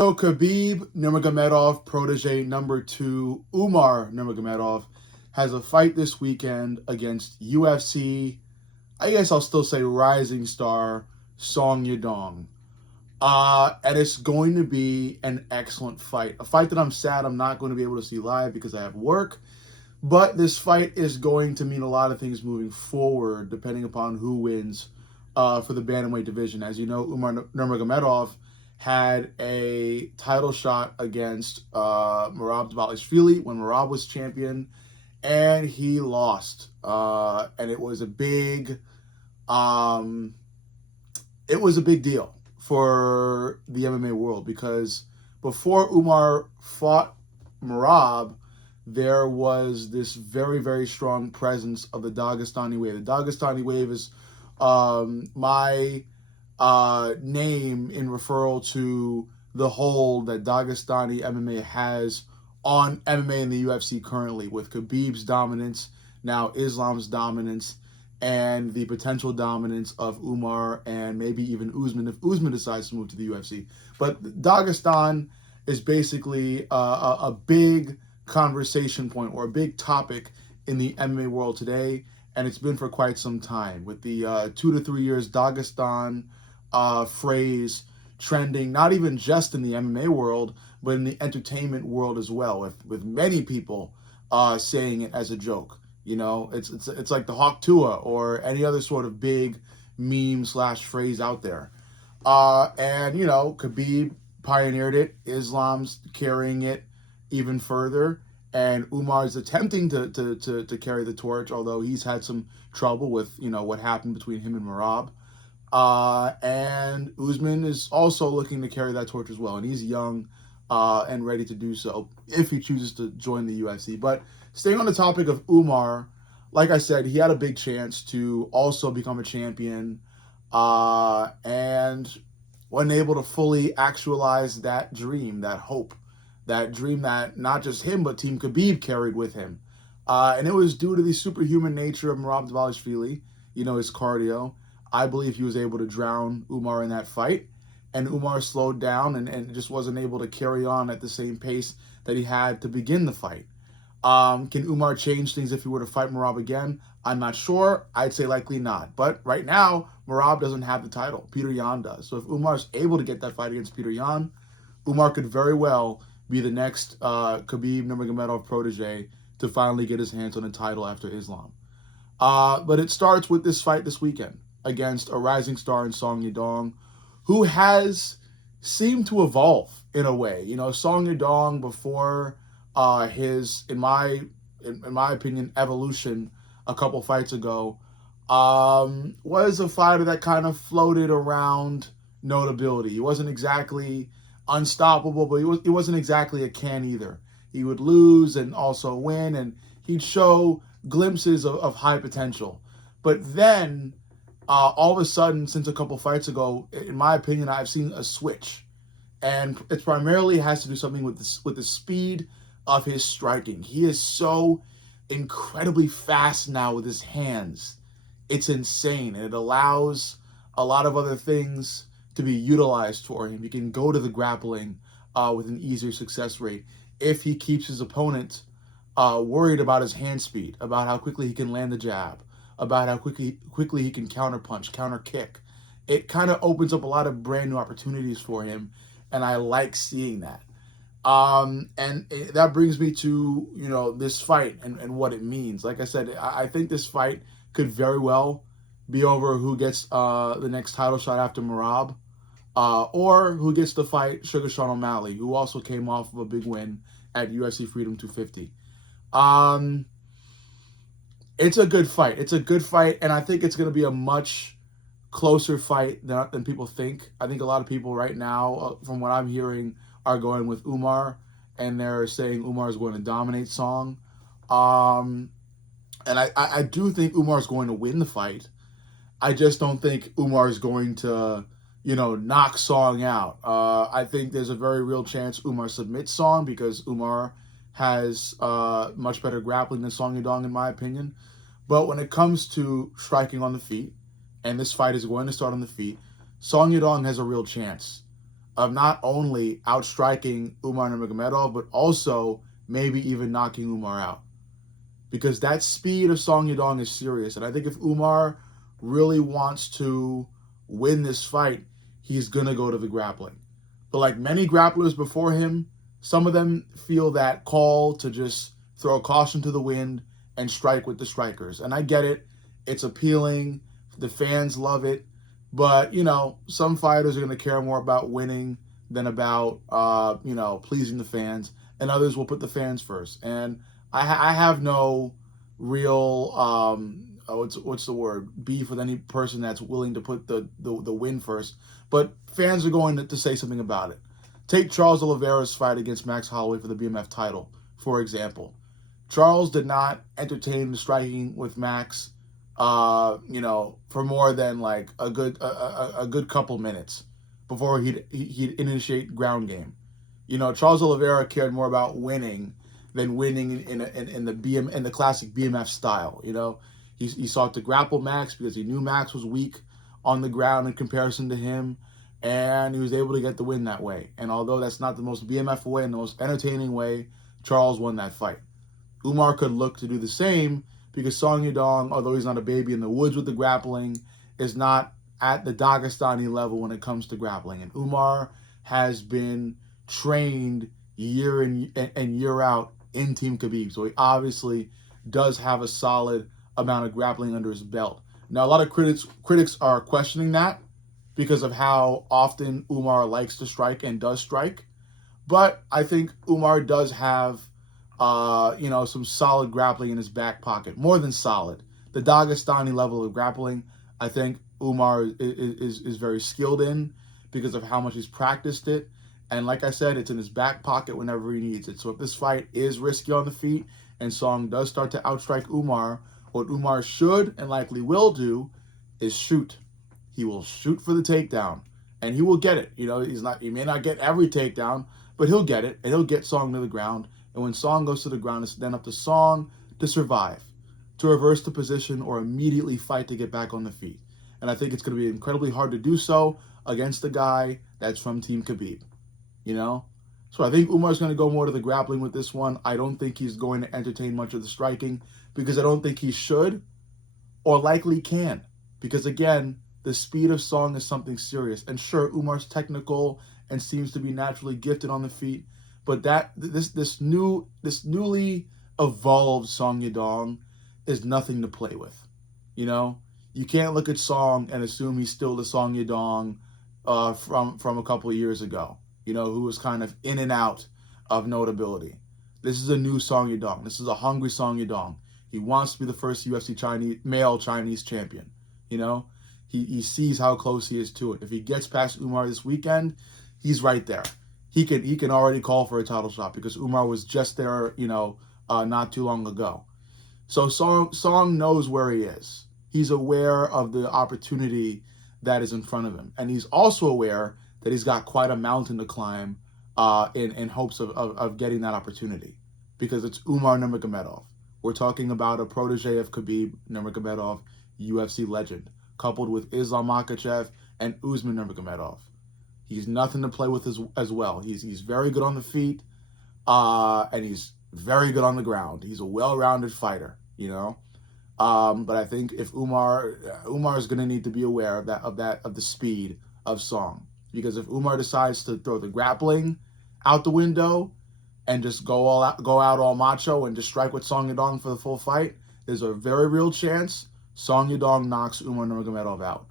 So Khabib Nurmagomedov protege number 2 Umar Nurmagomedov has a fight this weekend against UFC. I guess I'll still say rising star Song Yadong. And it's going to be an excellent fight. A fight that I'm sad I'm not going to be able to see live because I have work. But this fight is going to mean a lot of things moving forward, depending upon who wins for the bantamweight division. As you know, Umar Nurmagomedov had a title shot against Merab Dvalishvili when Merab was champion, and he lost. And it was a big deal for the MMA world because before Umar fought Merab, there was this very, very strong presence of the Dagestani wave. The Dagestani wave is my name in referral to the hold that Dagestani MMA has on MMA in the UFC currently, with Khabib's dominance, now Islam's dominance, and the potential dominance of Umar and maybe even Usman if Usman decides to move to the UFC. But Dagestan is basically a big conversation point or a big topic in the MMA world today, and it's been for quite some time, with the 2 to 3 years Dagestan phrase trending not even just in the MMA world but in the entertainment world as well, with many people saying it as a joke. You know, it's like the Hawk Tua or any other sort of big meme slash phrase out there. And you know, Khabib pioneered it, Islam's carrying it even further, and Umar's attempting to carry the torch, although he's had some trouble with, you know, what happened between him and Merab. And Usman is also looking to carry that torch as well, and he's young and ready to do so if he chooses to join the UFC. But staying on the topic of Umar, like I said, he had a big chance to also become a champion and wasn't able to fully actualize that dream, that hope, that dream that not just him but Team Khabib carried with him. And it was due to the superhuman nature of Merab Dvalishvili, you know, his cardio. I believe he was able to drown Umar in that fight, and Umar slowed down and just wasn't able to carry on at the same pace that he had to begin the fight. Can Umar change things if he were to fight Merab again? I'm not sure. I'd say likely not. But right now, Merab doesn't have the title. Peter Yan does. So if Umar's able to get that fight against Peter Yan, Umar could very well be the next Khabib Nurmagomedov protege to finally get his hands on the title after Islam. But it starts with this fight this weekend against a rising star in Song Yadong, who has seemed to evolve in a way. You know, Song Yadong before his, in my opinion, evolution a couple fights ago, was a fighter that kind of floated around notability. He wasn't exactly unstoppable, but he wasn't exactly a can either. He would lose and also win, and he'd show glimpses of high potential. But then, all of a sudden, since a couple fights ago, in my opinion, I've seen a switch. And it primarily has to do something with the speed of his striking. He is so incredibly fast now with his hands. It's insane, and it allows a lot of other things to be utilized for him. He can go to the grappling with an easier success rate if he keeps his opponent worried about his hand speed, about how quickly he can land the jab, about how quickly he can counter punch, counter kick. It kind of opens up a lot of brand new opportunities for him, and I like seeing that. That brings me to, you know, this fight and what it means. Like I said, I think this fight could very well be over who gets the next title shot after Merab, or who gets to fight Sugar Sean O'Malley, who also came off of a big win at UFC Freedom 250. It's a good fight. It's a good fight, and I think it's going to be a much closer fight than people think. I think a lot of people right now, from what I'm hearing, are going with Umar, and they're saying Umar is going to dominate Song. And I do think Umar is going to win the fight. I just don't think Umar is going to, you know, knock Song out. I think there's a very real chance Umar submits Song because Umar has much better grappling than Song Yadong, in my opinion. But when it comes to striking on the feet, and this fight is going to start on the feet, Song Yadong has a real chance of not only outstriking Umar Nurmagomedov, but also maybe even knocking Umar out. Because that speed of Song Yadong is serious. And I think if Umar really wants to win this fight, he's going to go to the grappling. But like many grapplers before him, some of them feel that call to just throw caution to the wind and strike with the strikers. And I get it. It's appealing. The fans love it. But, some fighters are going to care more about winning than about, pleasing the fans. And others will put the fans first. And I have no real, what's the word, beef with any person that's willing to put the win first. But fans are going to say something about it. Take Charles Oliveira's fight against Max Holloway for the BMF title, for example. Charles did not entertain the striking with Max, for more than like a good couple minutes before he'd initiate ground game. Charles Oliveira cared more about winning than winning in the classic BMF style. He sought to grapple Max because he knew Max was weak on the ground in comparison to him, and he was able to get the win that way. And although that's not the most BMF way and the most entertaining way, Charles won that fight. Umar could look to do the same because Song Yadong, although he's not a baby in the woods with the grappling, is not at the Dagestani level when it comes to grappling. And Umar has been trained year in and year out in Team Khabib. So he obviously does have a solid amount of grappling under his belt. Now, a lot of critics are questioning that because of how often Umar likes to strike and does strike. But I think Umar does have, some solid grappling in his back pocket. More than solid. The Dagestani level of grappling, I think Umar is very skilled in because of how much he's practiced it. And like I said, it's in his back pocket whenever he needs it. So if this fight is risky on the feet and Song does start to outstrike Umar, what Umar should and likely will do is shoot. He will shoot for the takedown, and he will get it. He may not get every takedown, but he'll get it, and he'll get Song to the ground. And when Song goes to the ground, it's then up to Song to survive, to reverse the position, or immediately fight to get back on the feet. And I think it's going to be incredibly hard to do so against a guy that's from Team Khabib. So I think Umar's going to go more to the grappling with this one. I don't think he's going to entertain much of the striking because I don't think he should or likely can. Because again, the speed of Song is something serious. And sure, Umar's technical and seems to be naturally gifted on the feet, but this newly evolved Song Yadong is nothing to play with. You can't look at Song and assume he's still the Song Yadong from a couple of years ago. Who was kind of in and out of notability. This is a new Song Yadong. This is a hungry Song Yadong. He wants to be the first UFC male Chinese champion. He sees how close he is to it. If he gets past Umar this weekend, he's right there. He can already call for a title shot because Umar was just there, not too long ago. So Song knows where he is. He's aware of the opportunity that is in front of him, and he's also aware that he's got quite a mountain to climb in hopes of getting that opportunity because it's Umar Nurmagomedov. We're talking about a protege of Khabib Nurmagomedov, UFC legend, coupled with Islam Makhachev and Usman Nurmagomedov. He's nothing to play with as well. He's very good on the feet, and he's very good on the ground. He's a well-rounded fighter, But I think if Umar is going to need to be aware of the speed of Song. Because if Umar decides to throw the grappling out the window and just go out all macho and just strike with Song Yadong for the full fight, there's a very real chance Song Yadong knocks Umar Nurmagomedov out.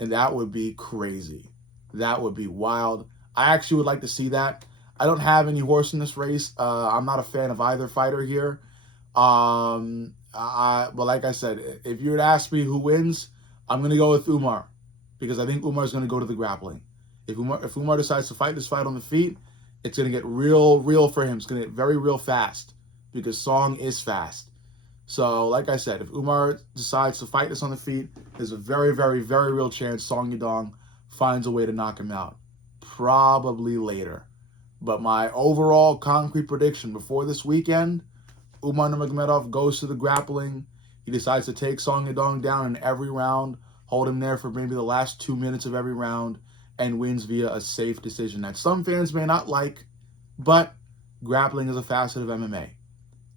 And that would be crazy. That would be wild. I actually would like to see that. I don't have any horse in this race. I'm not a fan of either fighter here. But like I said, if you were to ask me who wins, I'm going to go with Umar. Because I think Umar is going to go to the grappling. If Umar decides to fight this fight on the feet, it's going to get real for him. It's going to get very real fast because Song is fast. So, like I said, if Umar decides to fight this on the feet, there's a very, very, very real chance Song Yadong finds a way to knock him out. Probably later. But my overall concrete prediction before this weekend, Umar Nurmagomedov goes to the grappling. He decides to take Song Yadong down in every round, hold him there for maybe the last 2 minutes of every round, and wins via a safe decision that some fans may not like, but grappling is a facet of MMA.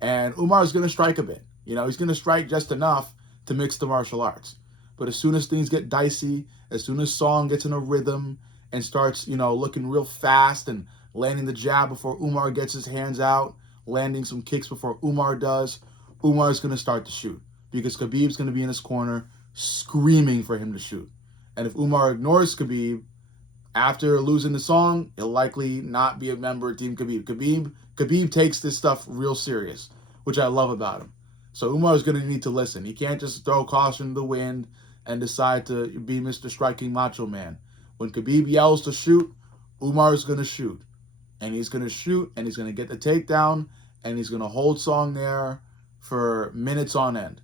And Umar is going to strike a bit. He's going to strike just enough to mix the martial arts. But as soon as things get dicey, as soon as Song gets in a rhythm and starts, looking real fast and landing the jab before Umar gets his hands out, landing some kicks before Umar does, Umar is going to start to shoot because Khabib's going to be in his corner screaming for him to shoot. And if Umar ignores Khabib, after losing the Song, he'll likely not be a member of Team Khabib. Khabib takes this stuff real serious, which I love about him. So Umar is going to need to listen. He can't just throw caution to the wind and decide to be Mr. Striking Macho Man. When Khabib yells to shoot, Umar is going to shoot. And he's going to shoot, and he's going to get the takedown, and he's going to hold Song there for minutes on end.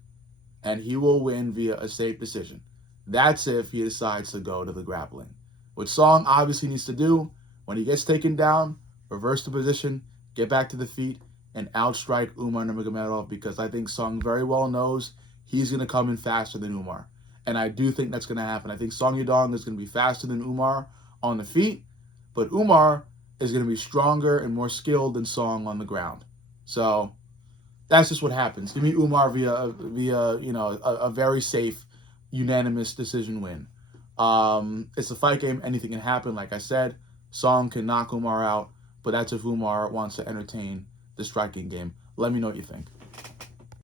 And he will win via a safe decision. That's if he decides to go to the grappling. What Song obviously needs to do, when he gets taken down, reverse the position, get back to the feet, and outstrike Umar Nurmagomedov, because I think Song very well knows he's going to come in faster than Umar. And I do think that's going to happen. I think Song Yadong is going to be faster than Umar on the feet, but Umar is going to be stronger and more skilled than Song on the ground. So that's just what happens. Give me Umar via a very safe, unanimous decision win. It's a fight game. Anything can happen. Like I said, Song can knock Umar out, but that's if Umar wants to entertain the striking game. Let me know what you think.